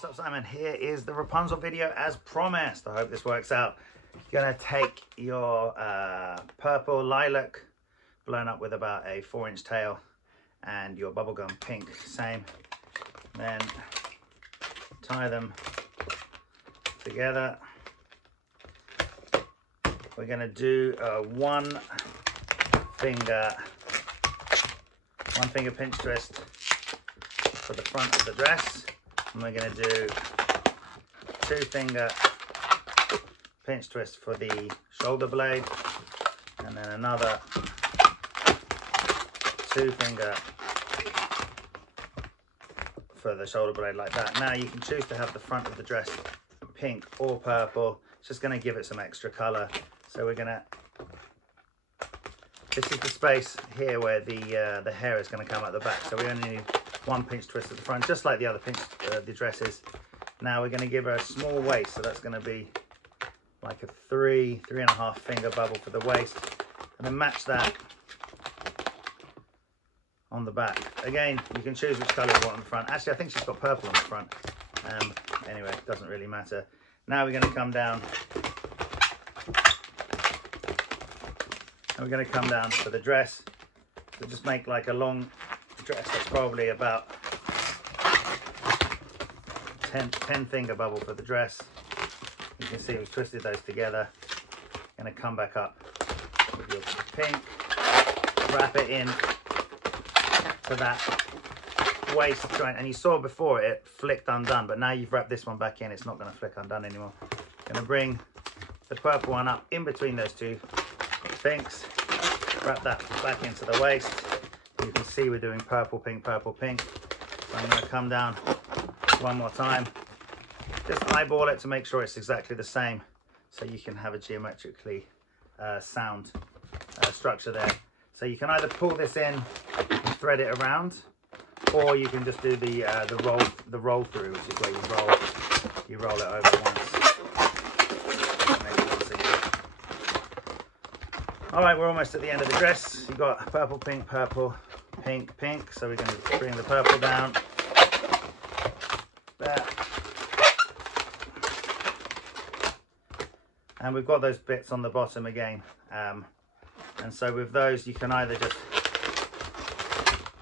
what's up, Simon? Here is the Rapunzel video as promised. I hope this works out. You're gonna take your purple lilac blown up with about a 4-inch tail and your bubblegum pink, same. Then tie them together. We're gonna do a one finger pinch twist for the front of the dress, and we're going to do 2-finger pinch twist for the shoulder blade, and then another 2-finger for the shoulder blade, like that. Now you can choose to have the front of the dress pink or purple. It's just going to give it some extra color. So we're going to, this is the space here where the hair is going to come out the back. So we only need 1 pinch twist at the front, just like the other the dresses. Now we're going to give her a small waist, so that's going to be like a 3.5 finger bubble for the waist, and then match that on the back. Again, you can choose which color you want on the front. Actually, I think she's got purple on the front. Anyway, it doesn't really matter. Now we're going to come down, and we're going to come down for the dress. So just make like a long dress that's probably about 10 finger bubble for the dress. You can see we've twisted those together. Going to come back up with your pink, wrap it in to that waist joint, and you saw before it flicked undone, but now you've wrapped this one back in, it's not going to flick undone anymore. Going to bring the purple one up in between those two pinks, wrap that back into the waist. You can see we're doing purple, pink, purple, pink. So I'm going to come down one more time. Just eyeball it to make sure it's exactly the same, so you can have a geometrically sound structure there. So you can either pull this in and thread it around, or you can just do the roll through, which is where you roll it over once. All right, we're almost at the end of the dress. You've got purple, pink, purple, pink, pink. So we're going to bring the purple down there. And we've got those bits on the bottom again. And so with those, you can either just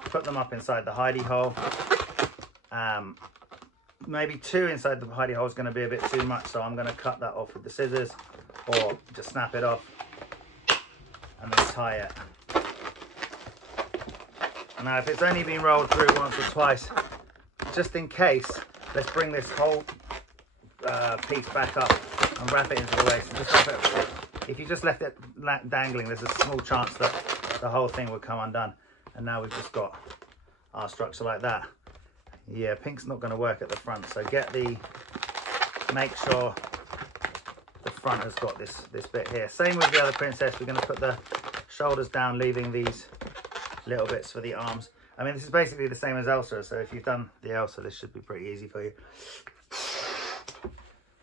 put them up inside the hidey hole. Maybe 2 inside the hidey hole is going to be a bit too much, so I'm going to cut that off with the scissors, or just snap it off and then tie it. Now if it's only been rolled through once or twice, just in case, let's bring this whole piece back up and wrap it into the waist. And just wrap it. If you just left it dangling, there's a small chance that the whole thing would come undone. And now we've just got our structure like that. Yeah, pink's not going to work at the front, so make sure the front has got this bit here. Same with the other princess. We're going to put the shoulders down, leaving these little bits for the arms. I mean, this is basically the same as Elsa, so if you've done the Elsa, this should be pretty easy for you.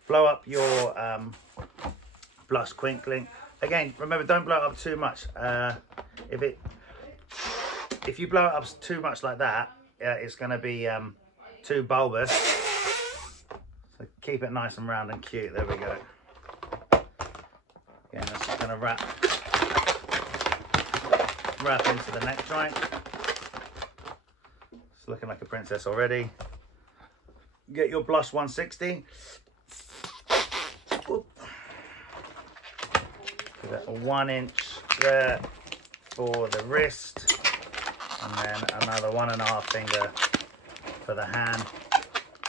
Blow up your blush quinkling. Again, remember, don't blow it up too much. If you blow it up too much like that, it's going to be too bulbous. So keep it nice and round and cute. There we go. Again, that's just going to wrap into the neck joint. It's looking like a princess already. Get your blush 160. Give it a 1 inch there for the wrist, and then another 1.5 finger for the hand.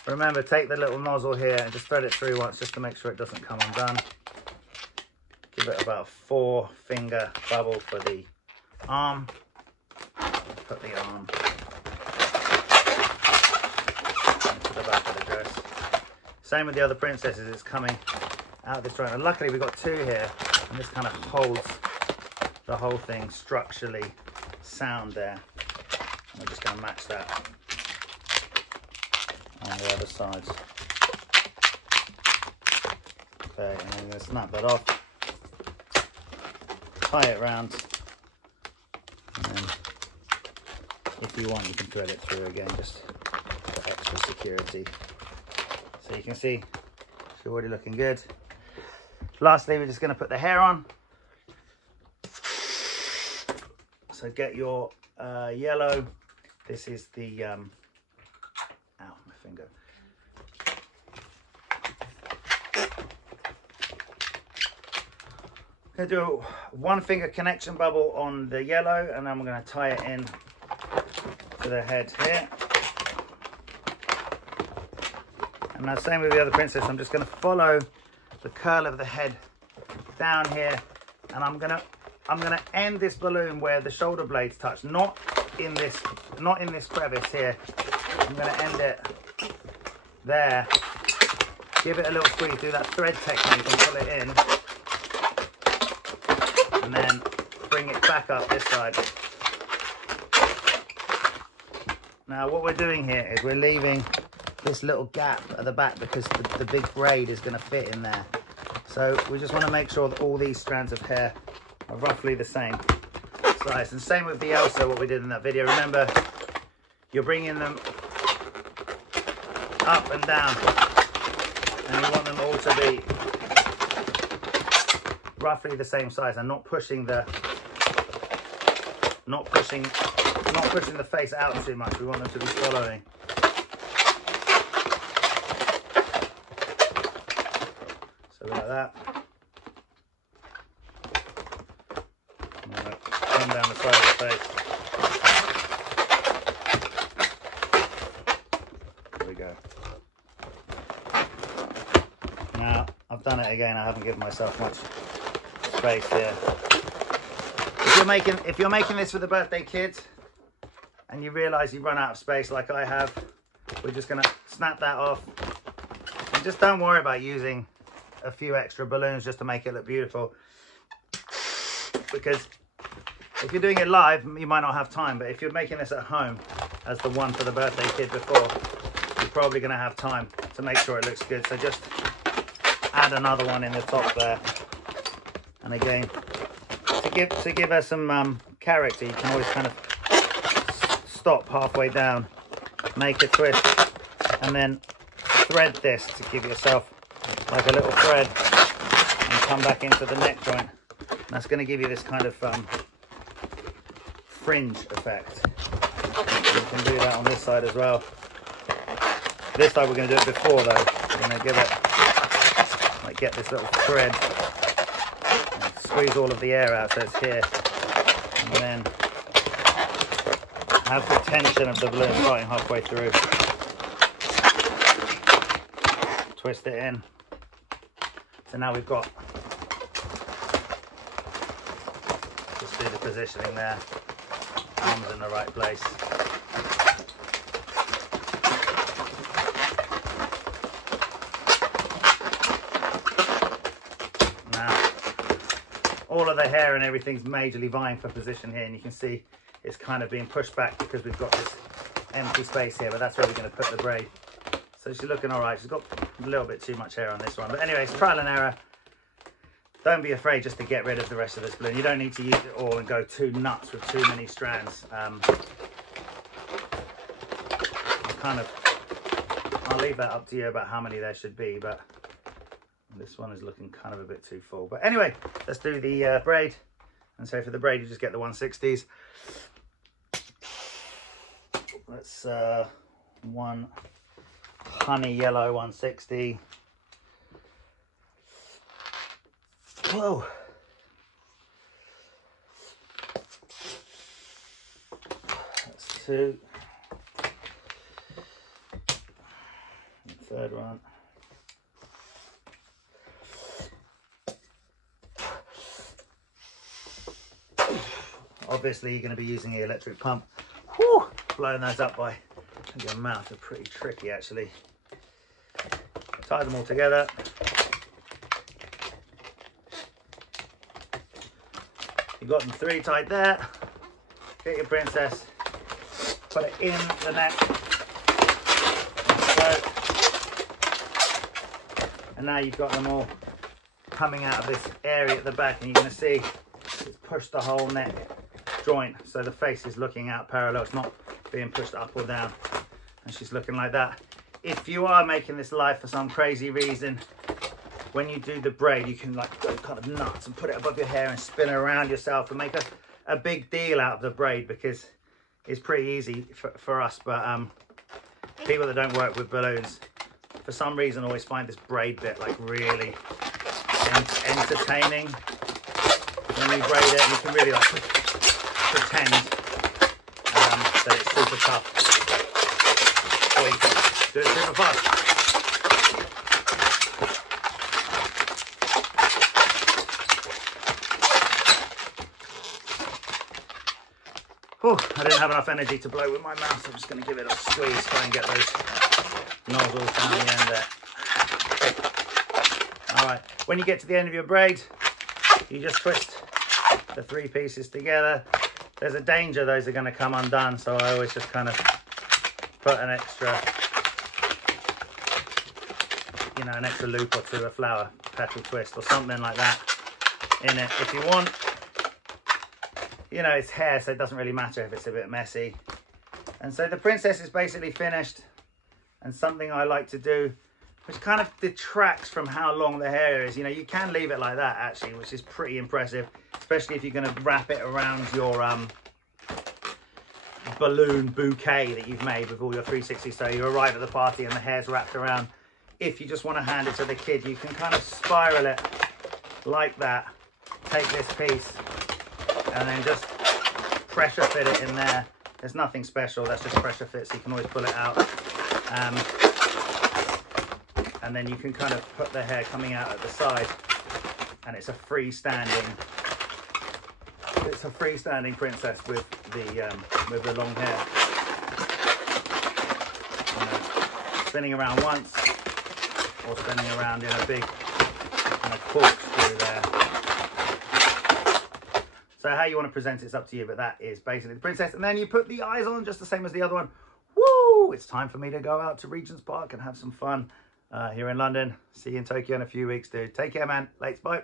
Remember, take the little nozzle here and just thread it through once, just to make sure it doesn't come undone. Give it about a 4-finger bubble for the arm. Put the arm into the back of the dress. Same with the other princesses, it's coming out this joint. And luckily we've got 2 here, and this kind of holds the whole thing structurally sound there. And we're just going to match that on the other sides. Okay, and I'm going to snap that off, tie it round, and then if you want, you can thread it through again, just for extra security. So you can see she's already looking good. Lastly, we're just going to put the hair on. So get your yellow. This is the, ow, my finger. I'm going to do a 1 finger connection bubble on the yellow, and then we're going to tie it in to the head here. And now same with the other princess, I'm just going to follow the curl of the head down here, and I'm gonna end this balloon where the shoulder blades touch, not in this crevice here. I'm gonna end it there. Give it a little squeeze, do that thread technique and pull it in, and then bring it back up this side. Now what we're doing here is we're leaving this little gap at the back because the big braid is going to fit in there. So we just want to make sure that all these strands of hair are roughly the same size. And same with the Elsa, what we did in that video. Remember, you're bringing them up and down, and you want them all to be roughly the same size, and not pushing the face out too much. We want them to be following. So like that. Come down the side of the face. There we go. Now I've done it again. I haven't given myself much space here. If you're making this for the birthday kids and you realise you run out of space like I have, we're just going to snap that off. And just don't worry about using a few extra balloons just to make it look beautiful, because if you're doing it live you might not have time, but if you're making this at home as the one for the birthday kid before, you're probably going to have time to make sure it looks good. So just add another one in the top there, and again to give her some character, you can always kind of stop halfway down, make a twist, and then thread this to give yourself like a little thread, and come back into the neck joint. And that's going to give you this kind of fringe effect. You can do that on this side as well. This side we're going to do it before though. We're going to give it, like, get this little thread, and squeeze all of the air out so it's here, and then have the tension of the balloon starting halfway through. Twist it in. So now we've got, just do the positioning there, arms in the right place. Now, all of the hair and everything's majorly vying for position here, and you can see it's kind of being pushed back because we've got this empty space here, but that's where we're going to put the braid. So she's looking all right. She's got a little bit too much hair on this one. But anyway, it's trial and error. Don't be afraid just to get rid of the rest of this balloon. You don't need to use it all and go too nuts with too many strands. I'll leave that up to you about how many there should be, but this one is looking kind of a bit too full. But anyway, let's do the braid. And so for the braid, you just get the 160s. Let's one honey yellow 160. Whoa. That's 2. And third one. Obviously you're going to be using the electric pump. Whew, blowing those up by your mouth are pretty tricky actually. Tie them all together. You've got them 3 tight there. Get your princess, put it in the neck, like so. And now you've got them all coming out of this area at the back, and you're going to see it's pushed the whole neck joint, so the face is looking out parallel. It's not being pushed up or down, and she's looking like that. if you are making this live for some crazy reason, when you do the braid, you can like go kind of nuts and put it above your hair and spin it around yourself and make a big deal out of the braid, because it's pretty easy for us. But people that don't work with balloons, for some reason, always find this braid bit like really entertaining when you braid it. You can really like pretend that it's super tough, or you can do it super fast. Oh, I didn't have enough energy to blow with my mouth. I'm just going to give it a squeeze, try and get those nozzles down the end there. All right, when you get to the end of your braid, you just twist the 3 pieces together. There's a danger those are going to come undone, so I always just kind of put an extra, you know, an extra loop or two, a flower petal twist or something like that in it if you want. You know, it's hair, so it doesn't really matter if it's a bit messy. And so the princess is basically finished. And something I like to do, which kind of detracts from how long the hair is, you know, you can leave it like that actually, which is pretty impressive, especially if you're going to wrap it around your balloon bouquet that you've made with all your 360. So you arrive at the party and the hair's wrapped around. If you just want to hand it to the kid, you can kind of spiral it like that. Take this piece and then just pressure fit it in there. There's nothing special, that's just pressure fit, so you can always pull it out. And then you can kind of put the hair coming out at the side, and it's a freestanding princess with the long hair. You know, spinning around once, or spinning around in a big kind of corkscrew there. So how you want to present it's up to you, but that is basically the princess. And then you put the eyes on just the same as the other one. Woo! It's time for me to go out to Regent's Park and have some fun here in London. See you in Tokyo in a few weeks, dude. Take care, man. Lates, bye.